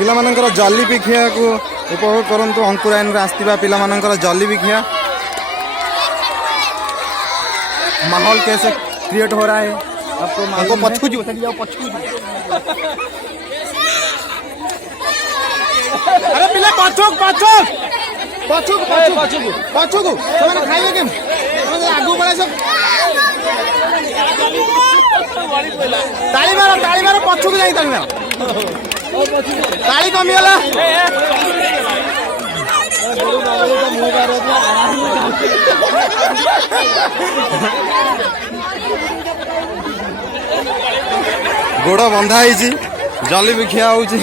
पिलामानंकर जलेबी खिया को उपभोग करंतु अंकुरायन रे आस्तिबा पिलामानंकर जलेबी खिया। माहौल कैसे क्रिएट हो रहा है आपको पछू जो पछू अरे पिला पछुक पछुक पछुक पछुक पछुक ସେମାନେ ଖାଇବେ କେମିତି ଆଗକୁ ପଳେଇ ଆସ ताली मारो पछुक जाई ताली मारो ताली कमिगला गोड़ बंधा है जलेबी खिया होची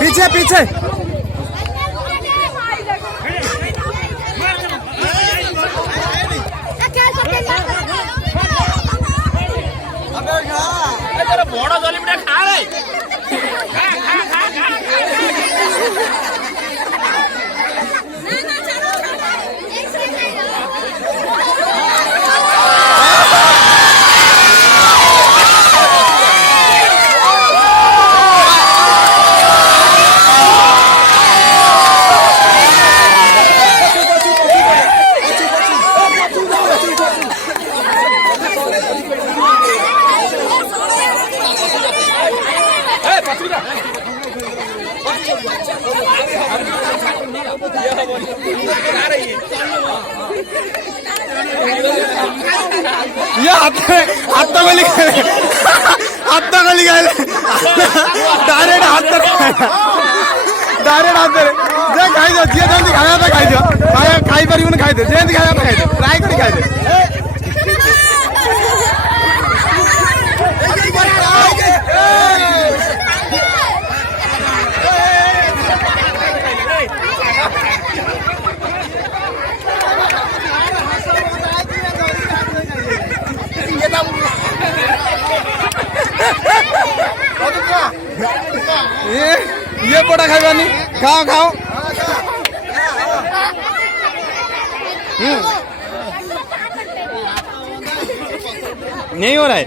पीछे पीछे बड़ा जलेबी खा रे हाथ गली डायरेक्ट हाथ जे खाई दो जी जल्दी खाया खाई दियो खाई पार खाई दे जेमती खाया खाई दे ट्राई कर खाई दे ये पोटा खाइबानी खाओ खाओ नहीं हो रहा है